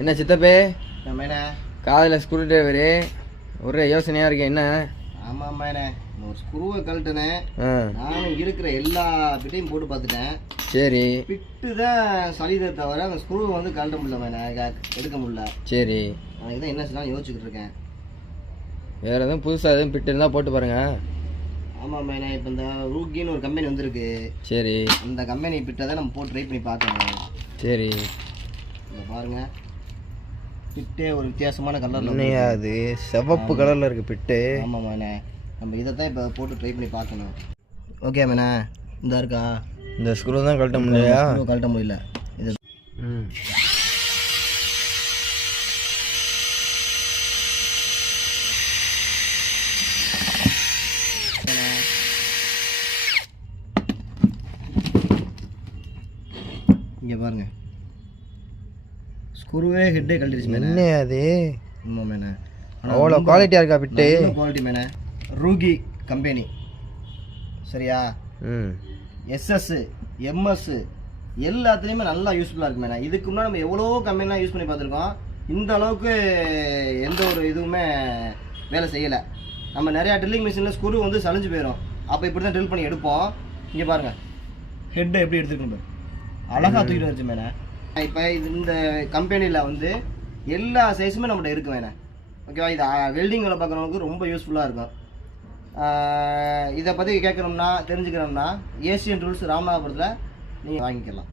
என்ன சித்தப்பே மேனே காதில் ஸ்க்ரூ டிரைவரு ஒரே யோசனையாக இருக்கேன் என்ன? ஆமாம் மேனே, ஒரு ஸ்க்ரூவை கழட்டுனேன். நானும் இருக்கிற எல்லா பிட்டையும் போட்டு பார்த்துட்டேன். சரி. பிட்டு தான் சளிதை தவிர அந்த ஸ்க்ரூவை வந்து கழட்ட முடியல மேனே, எடுக்க முடியல. சரி, எனக்கு தான் என்ன செய்யலாம் யோசிச்சுக்கிட்டு இருக்கேன். வேறு எதுவும் புதுசாக எதுவும் பிட்டு இருந்தால் போட்டு பாருங்க. ஆமாம் மேனே, இப்போ இந்த ரூகின்னு ஒரு கம்பெனி வந்திருக்கு. சரி, அந்த கம்பெனி பிட்டை தான் நம்ம போட்டு ட்ரை பண்ணி பார்க்கணும். சரி. இதை பாருங்க, பிட்டே ஒரு வித்தியாசமான கலரில் இல்லையா? அது சிவப்பு கலரில் இருக்குது பிட்டு. ஆமாம் மேனே, நம்ம இதை தான் இப்போ போட்டு ட்ரை பண்ணி பார்க்கணும். ஓகே மேனே, இந்த இருக்கா? இந்த ஸ்க்ரூ தான் கழட்ட முடியலையா? கழட்ட முடியல. இது இங்கே பாருங்க, ஸ்க்ரூவே ஹெட்டே கழட்டிடுச்சு மேனே. என்ன அது? ஆமாம் மேனே, அவ்வளோ குவாலிட்டியாக இருக்கா பிட்டு? குவாலிட்டி மேனே, ரூகி கம்பெனி. சரியா? எஸ்எஸ் எம்எஸ் எல்லாத்துலேயுமே நல்லா யூஸ்ஃபுல்லாக இருக்குது மேனே. இதுக்கு முன்னாடி நம்ம எவ்வளோ கம்பெனிலாம் யூஸ் பண்ணி பார்த்துருக்கோம். இந்த அளவுக்கு எந்த ஒரு இதுவுமே வேலை செய்யலை. நம்ம நிறையா ட்ரில்லிங் மிஷினில் ஸ்க்ரூ வந்து சளிஞ்சு போயிடும். அப்போ இப்படி தான் ட்ரில் பண்ணி எடுப்போம். இங்கே பாருங்கள், ஹெட்டை எப்படி எடுத்துக்கணும், அழகாக தூக்கிட்டு வந்துச்சு மேனே. இப்போ இந்த கம்பெனியில் வந்து எல்லா சைஸுமே நம்மகிட்ட இருக்கு வேணே. ஓகேவா? இது வெல்டிங் வேலை பார்க்குறவங்களுக்கு ரொம்ப யூஸ்ஃபுல்லாக இருக்கும். இதை பற்றி கேட்குறோம்னா தெரிஞ்சுக்கிறோம்னா ஏசியன் டூல்ஸ் ராமநாதபுரத்தில் நீங்கள் வாங்கிக்கலாம்.